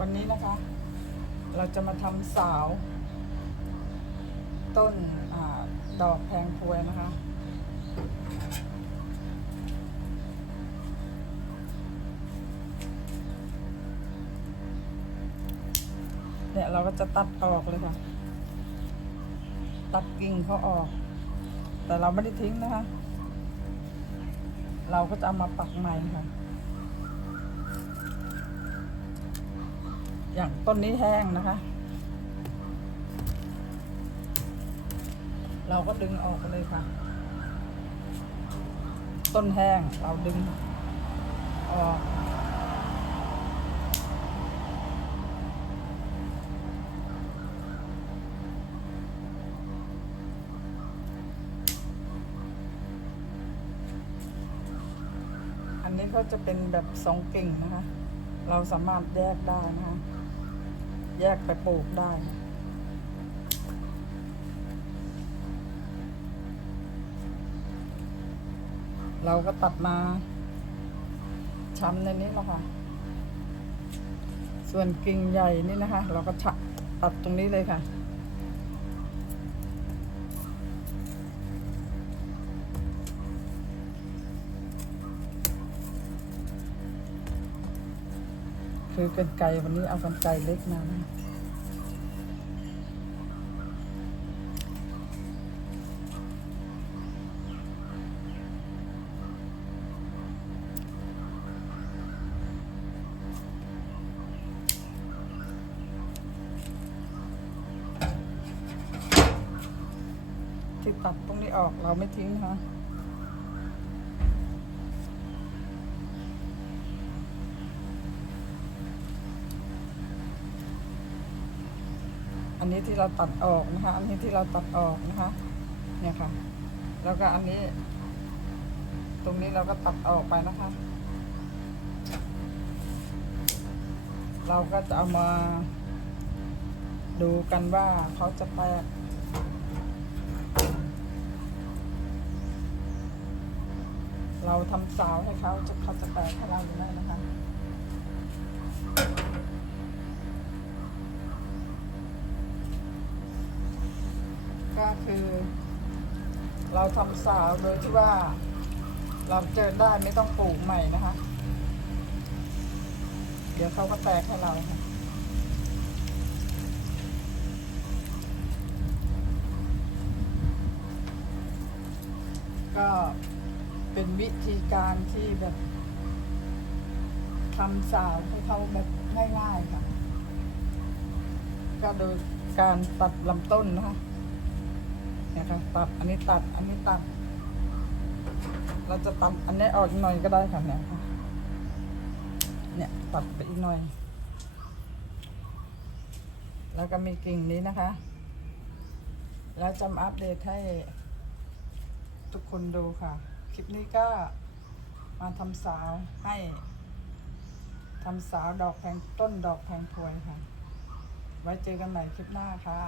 วันนี้นะคะ เราจะมาทำสาว ต้นอดอกแพงพวยนะคะ เนี่ยเราก็จะตัดออกเลยค่ะ ตัดกิ่งเขาออก แต่เราไม่ได้ทิ้งนะคะ เราก็จะเอามาปักใหม่ค่ะ อย่างต้นนี้แห้งนะคะ เราก็ดึงออกเลยค่ะ ต้นแห้งเราดึงออกอันนี้ก็จะเป็นแบบสองกิ่งนะคะ เราสามารถแยกได้นะคะ แยกไปปลูกได้เราก็ตัดมาช้ำในนี้แหละค่ะ ส่วนกิ่งใหญ่นี่นะคะ เราก็ฉะตัดตรงนี้เลยค่ะ คือกันไก่วันนี้เอากันไก่เล็กมานะที่ตัดตรงนี้ออกเราไม่ทิ้งนะ นนี้ที่เราตัดออกนะคะ อันนี้ที่เราตัดออกนะคะ เนี่ยค่ะ แล้วก็อันนี้ ตรงนี้เราก็ตัดออกไปนะคะ เราก็จะเอามาดูกันว่าเขาจะแตกเราทำสาวให้เขาจะเขาจะแตกให้เราหรือไม่นะคะ ก็คือ เราทำสาวโดยที่ว่า เราเจอได้ไม่ต้องปลูกใหม่นะคะ เดี๋ยวเขาก็แตกให้เราค่ะก็เป็นวิธีการที่แบบทำสาวให้เขาแบบง่ายๆค่ะ ก็โดยการตัดลำต้นนะคะ นี่ยค่ะตัดอันนี้ตัดอันนี้ตัด เราจะตัดอันนี้ออกอีกหน่อยก็ได้ค่ะเนี่ยค่ะเนี่ยตัดไปอีกหน่อย แล้วก็มีกิ่งนี้นะคะ แล้วจะมาอัปเดตให้ทุกคนดูค่ะ คลิปนี้ก็มาทำสาวให้ทำสาวดอกแพงต้นดอกแพงพวยค่ะ ไว้เจอกันใหม่คลิปหน้าค่ะ